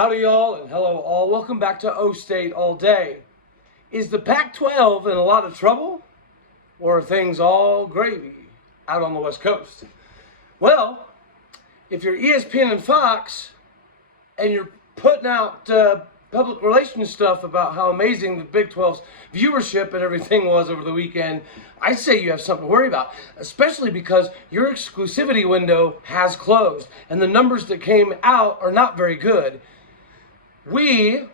Howdy y'all and hello all. Welcome back to OState All Day. Is the Pac-12 in a lot of trouble? Or are things all gravy out on the West Coast? Well, if you're ESPN and Fox and you're putting out public relations stuff about how amazing the Big 12's viewership and everything was over the weekend, I say you have something to worry about, especially because your exclusivity window has closed and the numbers that came out are not very good. We're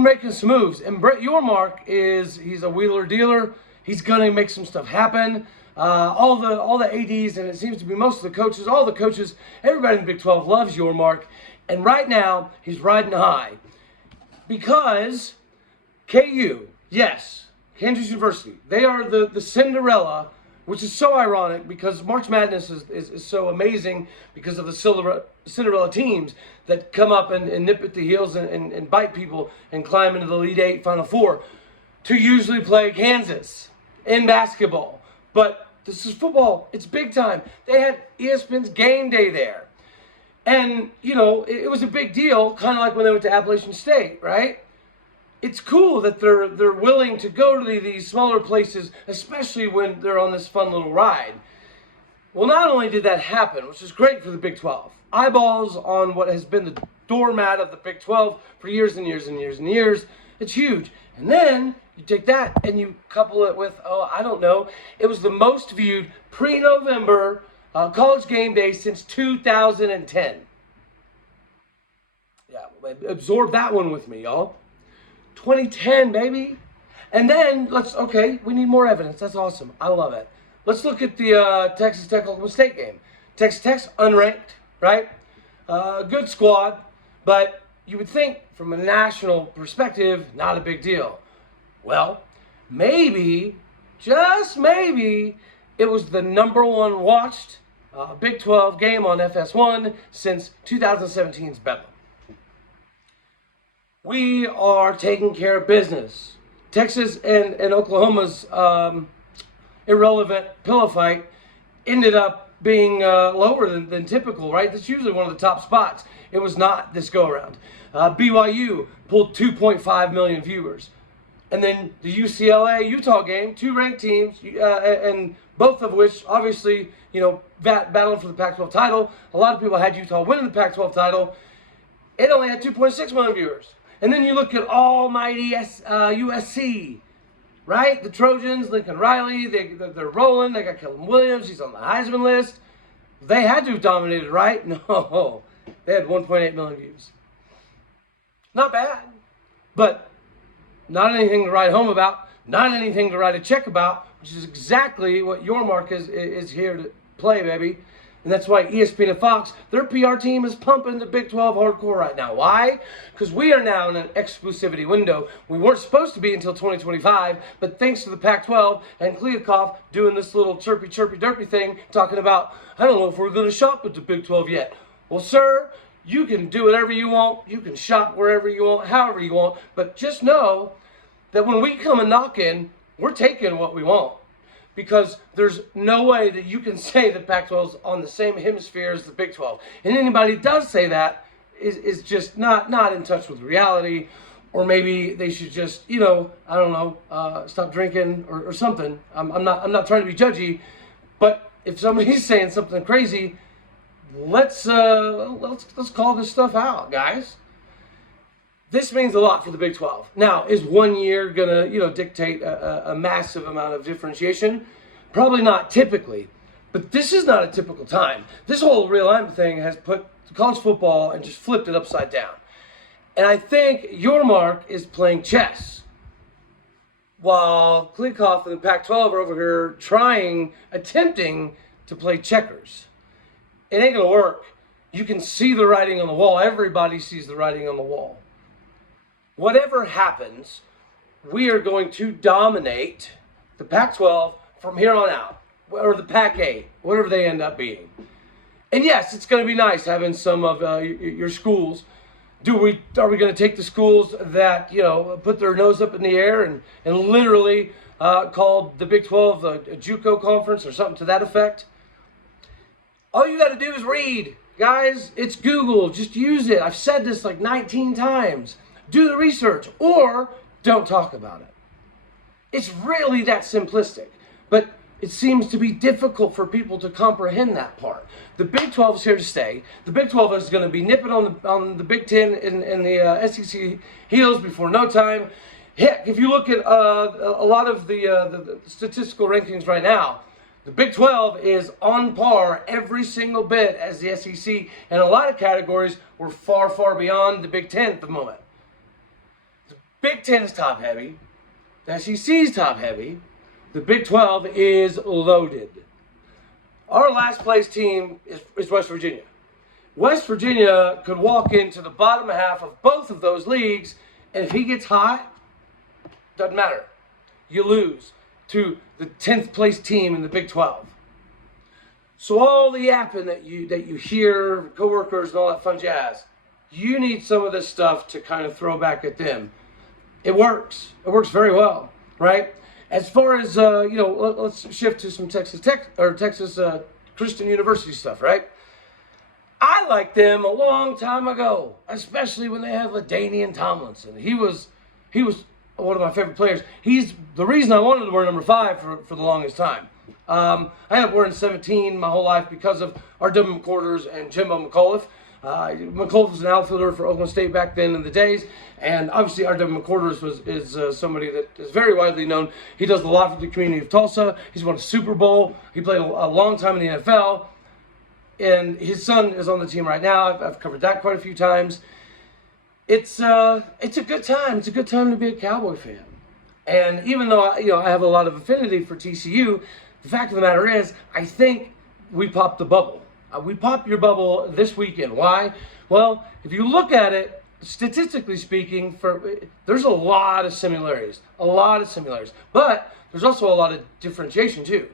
making some moves, and Brett Yormark he's a wheeler dealer. He's gonna make some stuff happen. All the ADs, and it seems to be most of the coaches, all the coaches, everybody in the Big 12 loves Yormark, and right now he's riding high because KU, yes, Kansas University, they are the Cinderella, which is so ironic because March Madness is so amazing because of the Cinderella teams that come up and nip at the heels and bite people and climb into the Elite Eight, Final Four, to usually play Kansas in basketball. But this is football. It's big time. They had ESPN's Game Day there. And, you know, it was a big deal, kind of like when they went to Appalachian State, right? It's cool that they're willing to go to these smaller places, especially when they're on this fun little ride. Well, not only did that happen, which is great for the Big 12, eyeballs on what has been the doormat of the Big 12 for years and years and years and years, it's huge. And then you take that and you couple it with, I don't know, it was the most viewed pre-November College Game Day since 2010. Yeah, absorb that one with me, y'all. 2010, baby. And then we need more evidence. That's awesome. I love it. Let's look at the Texas Tech Oklahoma State game. Texas Tech's unranked, right? Good squad, but you would think from a national perspective, not a big deal. Well, maybe, just maybe, it was the #1 watched Big 12 game on FS1 since 2017's Bedlam. We are taking care of business. Texas and Oklahoma's irrelevant pillow fight ended up being lower than typical, right? That's usually one of the top spots. It was not this go-around. BYU pulled 2.5 million viewers. And then the UCLA-Utah game, two ranked teams, and both of which, obviously, battled for the Pac-12 title. A lot of people had Utah winning the Pac-12 title. It only had 2.6 million viewers. And then you look at almighty USC, right? The Trojans, Lincoln Riley, they're rolling. They got Kellen Williams. He's on the Heisman list. They had to have dominated, right? No. They had 1.8 million views. Not bad, but not anything to write home about, not anything to write a check about, which is exactly what Yormark is here to play, baby. And that's why ESPN and Fox, their PR team is pumping the Big 12 hardcore right now. Why? Because we are now in an exclusivity window. We weren't supposed to be until 2025, but thanks to the Pac-12 and Kliavkoff doing this little chirpy derpy thing, talking about, I don't know if we're going to shop with the Big 12 yet. Well, sir, you can do whatever you want. You can shop wherever you want, however you want. But just know that when we come and knock in, we're taking what we want. Because there's no way that you can say the Pac-12 is on the same hemisphere as the Big 12. And anybody who does say that is just not in touch with reality, or maybe they should just, stop drinking or something. I'm not trying to be judgy, but if somebody's saying something crazy, let's call this stuff out, guys. This means a lot for the Big 12. Now, is 1 year gonna, dictate a massive amount of differentiation? Probably not typically, but this is not a typical time. This whole realignment thing has put college football and just flipped it upside down. And I think Yormark is playing chess, while Kliavkoff and the Pac-12 are over here attempting to play checkers. It ain't gonna work. You can see the writing on the wall. Everybody sees the writing on the wall. Whatever happens, we are going to dominate the Pac-12 from here on out, or the Pac-8, whatever they end up being. And yes, it's going to be nice having some of your schools. Are we going to take the schools that put their nose up in the air and literally called the Big 12 a JUCO conference or something to that effect? All you got to do is read. Guys, it's Google. Just use it. I've said this like 19 times. Do the research or don't talk about it. It's really that simplistic. But it seems to be difficult for people to comprehend that part. The Big 12 is here to stay. The Big 12 is going to be nipping on the Big 10 and the SEC heels before no time. Heck, if you look at a lot of the statistical rankings right now, the Big 12 is on par every single bit as the SEC, and a lot of categories we're far, far beyond the Big 10 at the moment. The Big 10 is top heavy. The SEC is top heavy. The Big 12 is loaded. Our last place team is West Virginia. West Virginia could walk into the bottom half of both of those leagues, and if he gets hot, doesn't matter. You lose to the 10th place team in the Big 12. So all the yapping that you hear, coworkers and all that fun jazz, you need some of this stuff to kind of throw back at them. It works. It works very well, right? As far as let's shift to some Texas Christian University stuff, right? I liked them a long time ago, especially when they had LaDainian Tomlinson. He was one of my favorite players. He's the reason I wanted to wear number 5 for the longest time. I ended up wearing 17 my whole life because of R.W. McQuarters and Jimbo McAuliffe. McAuliffe was an outfielder for Oklahoma State back then in the days, and obviously R.W. McQuarters is somebody that is very widely known. He does a lot for the community of Tulsa. He's won a Super Bowl. He played a long time in the NFL, and his son is on the team right now. I've covered that quite a few times. It's a good time. It's a good time to be a Cowboy fan. And even though I have a lot of affinity for TCU, the fact of the matter is, I think we popped the bubble. We popped your bubble this weekend. Why? Well, if you look at it, statistically speaking, there's a lot of similarities. But there's also a lot of differentiation too.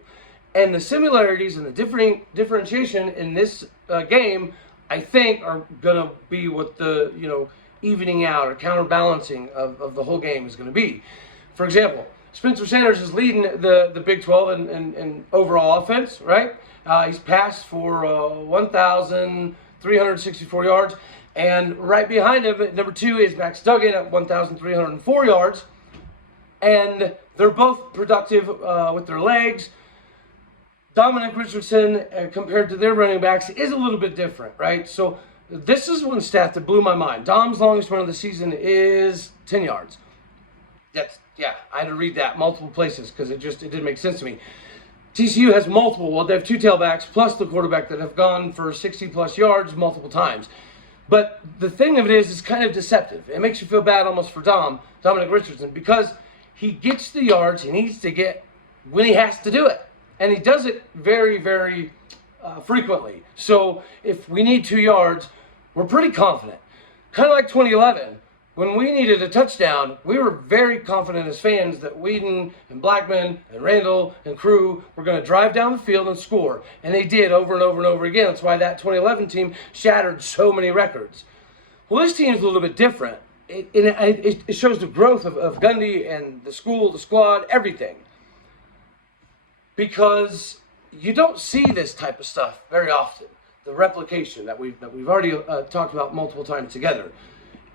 And the similarities and the differentiation in this game, I think, are going to be what the, evening out or counterbalancing of the whole game is going to be. For example, Spencer Sanders is leading the Big 12 in overall offense, right? He's passed for 1,364 yards. And right behind him, at number 2, is Max Duggan at 1,304 yards. And they're both productive with their legs. Dominic Richardson, compared to their running backs, is a little bit different, right? So this is one stat that blew my mind. Dom's longest run of the season is 10 yards. I had to read that multiple places because it didn't make sense to me. TCU has they have 2 tailbacks plus the quarterback that have gone for 60-plus yards multiple times. But the thing of it is, it's kind of deceptive. It makes you feel bad almost for Dominic Richardson, because he gets the yards he needs to get when he has to do it. And he does it very, very frequently. So if we need 2 yards, we're pretty confident. Kind of like 2011. When we needed a touchdown, we were very confident as fans that Whedon and Blackman and Randall and crew were going to drive down the field and score. And they did over and over and over again. That's why that 2011 team shattered so many records. Well, this team is a little bit different. It shows the growth of Gundy and the school, the squad, everything. Because you don't see this type of stuff very often. The replication that we've already talked about multiple times together.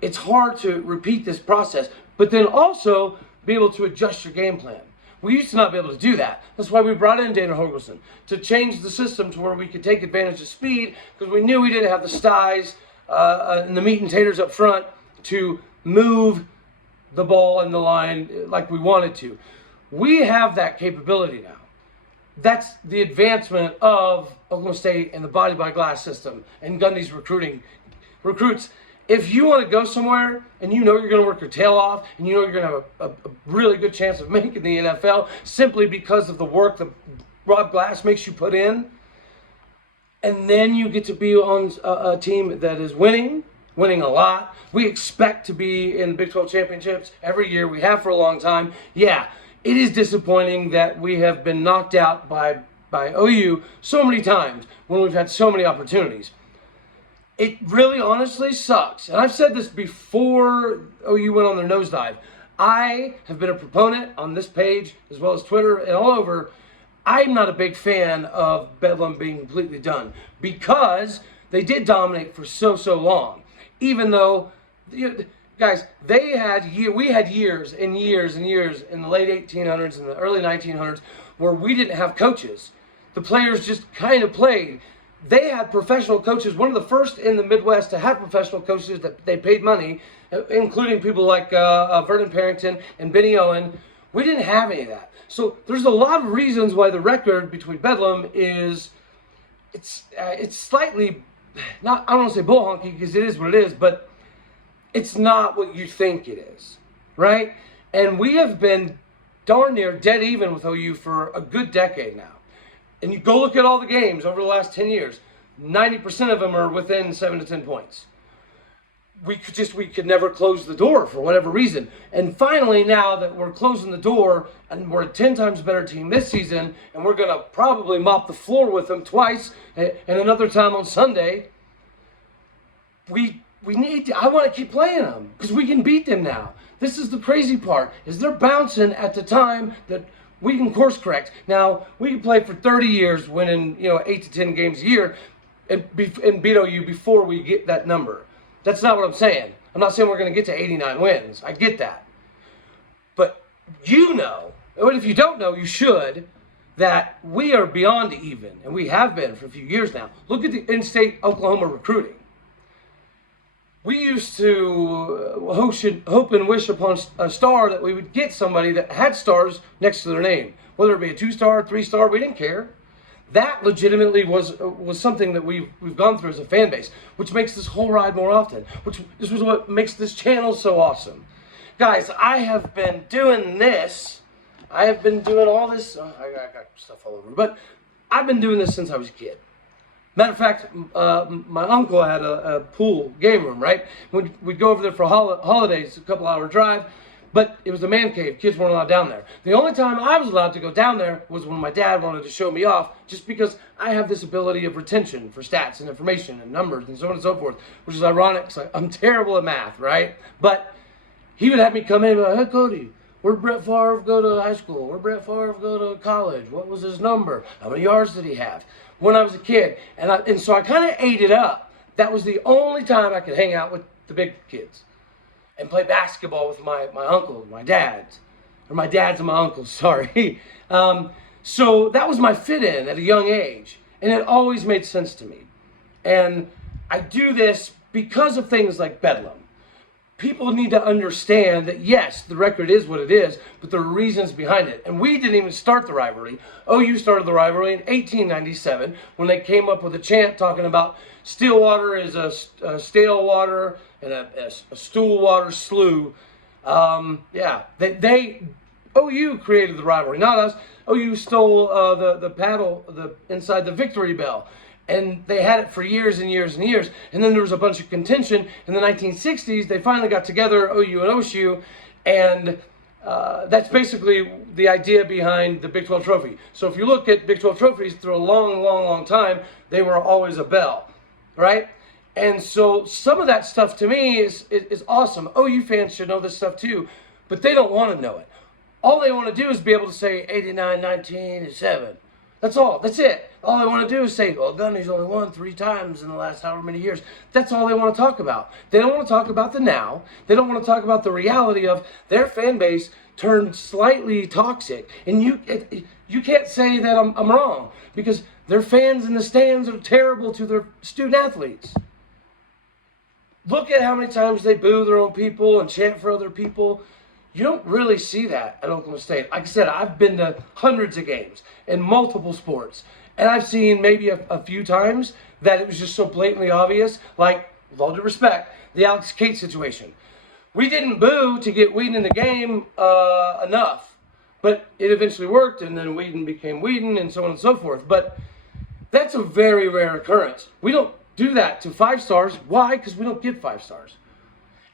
It's hard to repeat this process, but then also be able to adjust your game plan. We used to not be able to do that. That's why we brought in Dana Holgorsen, to change the system to where we could take advantage of speed, because we knew we didn't have the styes and the meat and taters up front to move the ball in the line like we wanted to. We have that capability now. That's the advancement of Oklahoma State and the body by glass system and Gundy's recruits. If you want to go somewhere and you know you're going to work your tail off and you know you're going to have a really good chance of making the NFL simply because of the work that Rob Glass makes you put in, and then you get to be on a team that is winning a lot. We expect to be in the Big 12 championships every year. We have for a long time. Yeah, it is disappointing that we have been knocked out by OU so many times when we've had so many opportunities. It really honestly sucks. And I've said this before OU went on their nosedive. I have been a proponent on this page as well as Twitter and all over. I'm not a big fan of Bedlam being completely done, because they did dominate for so long. Even though, guys, we had years and years and years in the late 1800s and the early 1900s where we didn't have coaches. The players just kind of played. They had professional coaches, one of the first in the Midwest to have professional coaches that they paid money, including people like Vernon Parrington and Benny Owen. We didn't have any of that. So there's a lot of reasons why the record between Bedlam is, it's slightly, not, I don't want to say bull honky because it is what it is, but it's not what you think it is, right? And we have been darn near dead even with OU for a good decade now. And you go look at all the games over the last 10 years, 90% of them are within 7 to 10 points. We could never close the door for whatever reason. And finally, now that we're closing the door and we're a 10 times better team this season, and we're going to probably mop the floor with them twice and another time on Sunday, I want to keep playing them because we can beat them now. This is the crazy part, is they're bouncing at the time that we can course correct. Now, we can play for 30 years, winning 8 to 10 games a year, and beat OU before we get that number. That's not what I'm saying. I'm not saying we're going to get to 89 wins. I get that. But and if you don't know, you should, that we are beyond even, and we have been for a few years now. Look at the in-state Oklahoma recruiting. We used to hope and wish upon a star that we would get somebody that had stars next to their name. Whether it be a 2-star, 3-star, we didn't care. That legitimately was something that we've gone through as a fan base, which makes this whole ride more often, this was what makes this channel so awesome. Guys, I have been doing this. I have been doing all this. I got stuff all over, but I've been doing this since I was a kid. Matter of fact, my uncle had a pool game room, right? We'd go over there for holidays, a couple hour drive, but it was a man cave. Kids weren't allowed down there. The only time I was allowed to go down there was when my dad wanted to show me off, just because I have this ability of retention for stats and information and numbers and so on and so forth, which is ironic because I'm terrible at math, right? But he would have me come in and be like, hey, Cody, where'd Brett Favre go to high school? Where'd Brett Favre go to college? What was his number? How many yards did he have? When I was a kid. And so I kind of ate it up. That was the only time I could hang out with the big kids and play basketball with my uncle, my dads. Or my dads and my uncles, sorry. So that was my fit in at a young age. And it always made sense to me. And I do this because of things like Bedlam. People need to understand that, yes, the record is what it is, but there are reasons behind it. And we didn't even start the rivalry. OU started the rivalry in 1897 when they came up with a chant talking about still water is a stale water and a stool water slough. OU created the rivalry, not us. OU stole the paddle inside the Victory Bell. And they had it for years and years and years. And then there was a bunch of contention. In the 1960s, they finally got together, OU and OSU, and that's basically the idea behind the Big 12 trophy. So if you look at Big 12 trophies through a long time, they were always a bell, right? And so some of that stuff to me is awesome. OU fans should know this stuff too, but they don't want to know it. All they want to do is be able to say 89, 19, and 7. That's all. That's it. All they want to do is say, well, Gunny's only won 3 times in the last however many years. That's all they want to talk about. They don't want to talk about the now. They don't want to talk about the reality of their fan base turned slightly toxic. And you can't say that I'm wrong, because their fans in the stands are terrible to their student athletes. Look at how many times they boo their own people and chant for other people. You don't really see that at Oklahoma State. Like I said, I've been to hundreds of games in multiple sports. And I've seen maybe a few times that it was just so blatantly obvious, like, with all due respect, the Alex Cate situation. We didn't boo to get Whedon in the game enough. But it eventually worked, and then Whedon became Whedon, and so on and so forth. But that's a very rare occurrence. We don't do that to 5 stars. Why? Because we don't give 5 stars.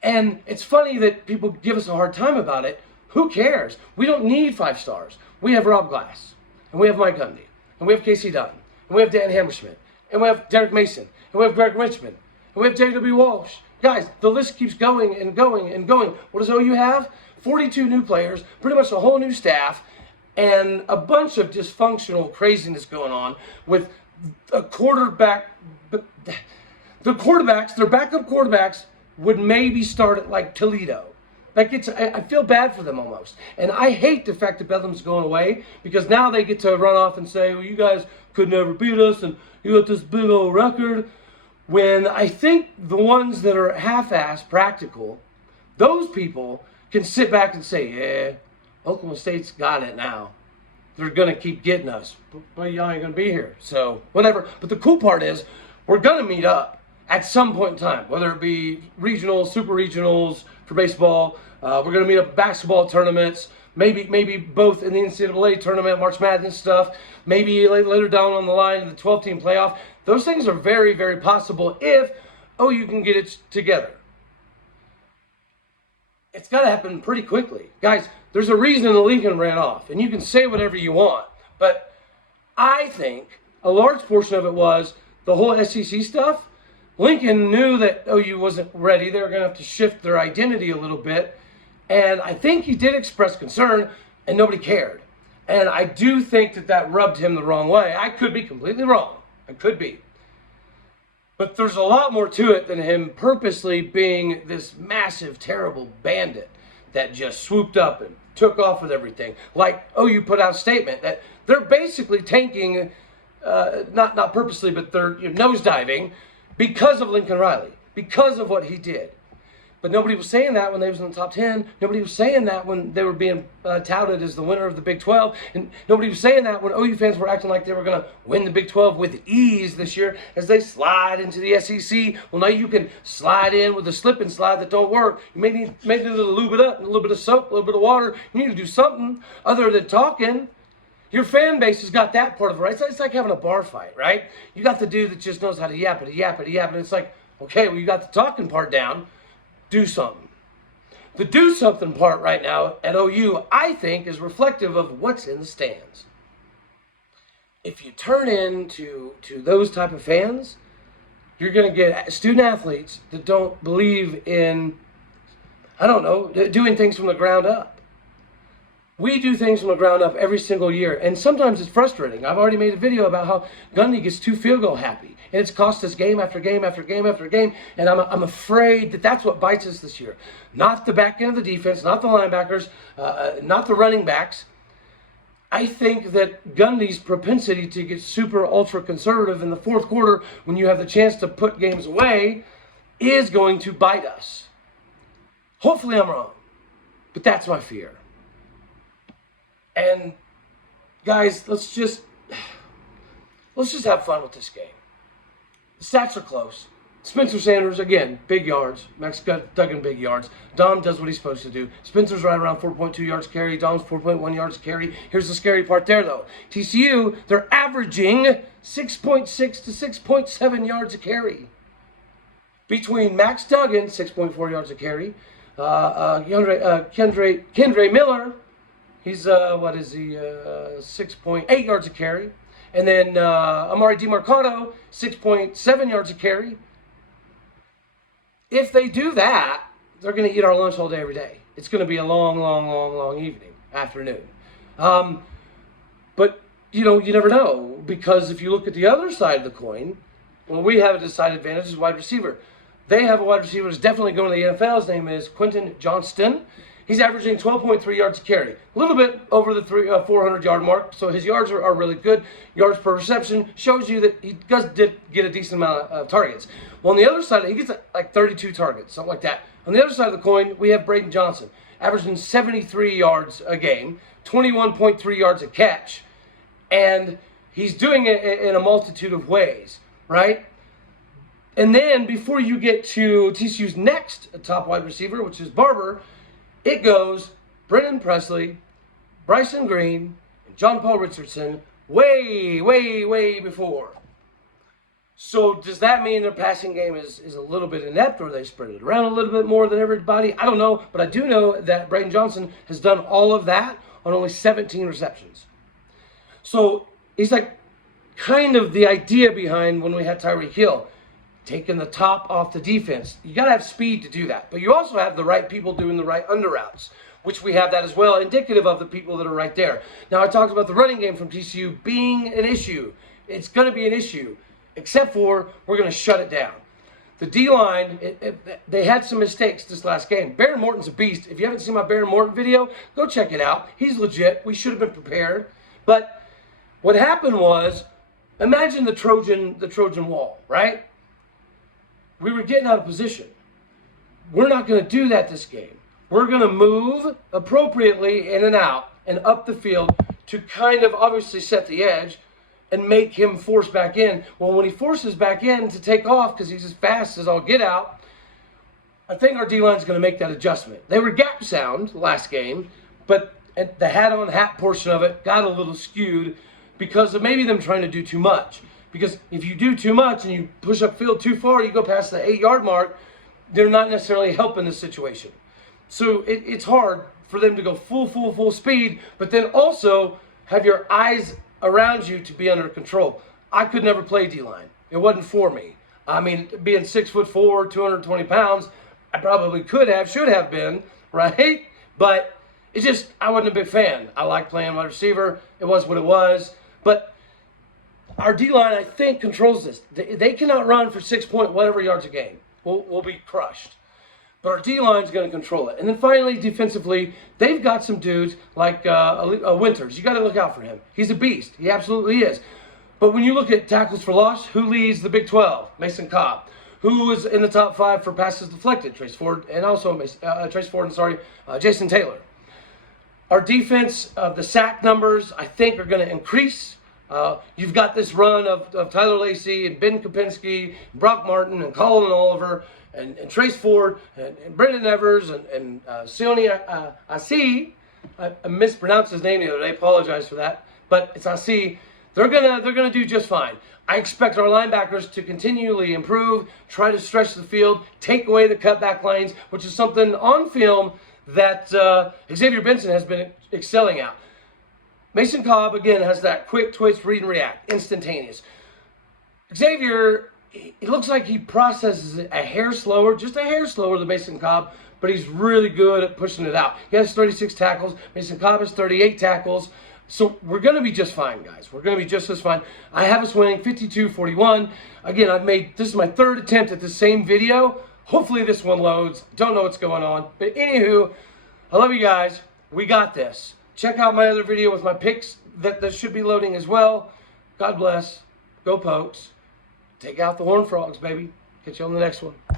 And it's funny that people give us a hard time about it. Who cares? We don't need 5 stars. We have Rob Glass, and we have Mike Gundy, and we have Casey Dunn, and we have Dan Hammerschmidt, and we have Derek Mason, and we have Greg Richmond, and we have J.W. Walsh. Guys, the list keeps going and going and going. What does OU have? 42 new players, pretty much a whole new staff, and a bunch of dysfunctional craziness going on with a quarterback. The quarterbacks, their backup quarterbacks, would maybe start at like Toledo. Like I feel bad for them almost. And I hate the fact that Bedlam's going away, because now they get to run off and say, well, you guys could never beat us and you got this big old record. When I think the ones that are half-assed practical, those people can sit back and say, yeah, Oklahoma State's got it now. They're going to keep getting us. But y'all ain't going to be here. So whatever. But the cool part is we're going to meet up at some point in time, whether it be regionals, super regionals for baseball. We're going to meet up at basketball tournaments, maybe both in the NCAA tournament, March Madness stuff, maybe later down on the line in the 12-team playoff. Those things are very, very possible if OU can get it together. It's got to happen pretty quickly. Guys, there's a reason Lincoln ran off, and you can say whatever you want, but I think a large portion of it was the whole SEC stuff. Lincoln knew that OU wasn't ready. They were going to have to shift their identity a little bit. And I think he did express concern, and nobody cared. And I do think that rubbed him the wrong way. I could be completely wrong. I could be. But there's a lot more to it than him purposely being this massive, terrible bandit that just swooped up and took off with everything. Like OU put out a statement that they're basically tanking, not purposely, but they're nosediving, because of Lincoln Riley, because of what he did. But nobody was saying that when they was in the top 10. Nobody was saying that when they were being touted as the winner of the Big 12. And nobody was saying that when OU fans were acting like they were going to win the Big 12 with ease this year as they slide into the SEC. Well, now you can slide in with a slip and slide that don't work. You may need to lube it up, a little bit of soap, a little bit of water. You need to do something other than talking. Your fan base has got that part of it, right? It's like having a bar fight, right? You got the dude that just knows how to yap, and it's like, okay, well, you got the talking part down. Do something. The do something part right now at OU, I think, is reflective of what's in the stands. If you turn into those type of fans, you're going to get student athletes that don't believe in, doing things from the ground up. We do things from the ground up every single year, and sometimes it's frustrating. I've already made a video about how Gundy gets too field goal happy, and it's cost us game after game after game after game, and I'm afraid that's what bites us this year. Not the back end of the defense, not the linebackers, not the running backs. I think that Gundy's propensity to get super ultra conservative in the fourth quarter when you have the chance to put games away is going to bite us. Hopefully I'm wrong, but that's my fear. And guys, let's just have fun with this game. The stats are close. Spencer Sanders, again, big yards. Max Duggan, big yards. Dom does what he's supposed to do. Spencer's right around 4.2 yards carry. Dom's 4.1 yards carry. Here's the scary part there, though. TCU, they're averaging 6.6 to 6.7 yards a carry. Between Max Duggan, 6.4 yards a carry. Kendre Miller, he's, 6.8 yards a carry. And then Amari DiMarcano, 6.7 yards a carry. If they do that, they're going to eat our lunch all day, every day. It's going to be a long evening, afternoon. But, you never know. Because if you look at the other side of the coin, well, we have a decided advantage as wide receiver. They have a wide receiver that's definitely going to the NFL. His name is Quentin Johnston. He's averaging 12.3 yards a carry, a little bit over the 400-yard mark, so his yards are really good. Yards per reception shows you that he did get a decent amount of targets. Well, on the other side, he gets like 32 targets, something like that. On the other side of the coin, we have Braden Johnson, averaging 73 yards a game, 21.3 yards a catch, and he's doing it in a multitude of ways, right? And then before you get to TCU's next top wide receiver, which is Barber, it goes Brennan Presley, Bryson Green, and John Paul Richardson way before. So does that mean their passing game is a little bit inept, or they spread it around a little bit more than everybody? I don't know, but I do know that Braden Johnson has done all of that on only 17 receptions. So he's like kind of the idea behind when we had Tyreek Hill, taking the top off the defense. You got to have speed to do that. But you also have the right people doing the right under routes, which we have that as well, indicative of the people that are right there. Now, I talked about the running game from TCU being an issue. It's going to be an issue, except for we're going to shut it down. The D-line, they had some mistakes this last game. Baron Morton's a beast. If you haven't seen my Baron Morton video, go check it out. He's legit. We should have been prepared. But what happened was, imagine the Trojan wall, right? We were getting out of position. We're not going to do that this game. We're going to move appropriately in and out and up the field to kind of obviously set the edge and make him force back in. Well, when he forces back in to take off because he's as fast as all get out, I think our D-line is going to make that adjustment. They were gap sound last game, but the hat-on-hat portion of it got a little skewed because of maybe them trying to do too much. Because if you do too much and you push up field too far, you go past the 8-yard mark, they're not necessarily helping the situation. So it's hard for them to go full speed, but then also have your eyes around you to be under control. I could never play D-line. It wasn't for me. I mean, being 6'4", 220 pounds, I probably should have been, right? But it's just, I wasn't a big fan. I like playing wide receiver. It was what it was. But our D-line, I think, controls this. They cannot run for 6 point whatever yards a game. We'll be crushed. But our D-line is going to control it. And then finally, defensively, they've got some dudes like Winters. You got to look out for him. He's a beast. He absolutely is. But when you look at tackles for loss, who leads the Big 12? Mason Cobb. Who is in the top 5 for passes deflected? Trace Ford and Jason Taylor. Our defense, the sack numbers, I think, are going to increase. You've got this run of Tyler Lacey and Ben Kapinski, Brock Martin and Colin Oliver and Trace Ford and Brendan Evers and Sione Asi. I mispronounced his name the other day. Apologize for that, but it's Asi. They're gonna do just fine. I expect our linebackers to continually improve, try to stretch the field, take away the cutback lanes, which is something on film that Xavier Benson has been excelling at. Mason Cobb, again, has that quick twitch, read and react, instantaneous. Xavier, it looks like he processes it a hair slower, just a hair slower than Mason Cobb, but he's really good at pushing it out. He has 36 tackles. Mason Cobb has 38 tackles. So we're going to be just fine, guys. We're going to be just as fine. I have us winning 52-41. Again, this is my 3rd attempt at the same video. Hopefully this one loads. Don't know what's going on. But anywho, I love you guys. We got this. Check out my other video with my picks that should be loading as well. God bless. Go Pokes. Take out the Horned Frogs, baby. Catch you on the next one.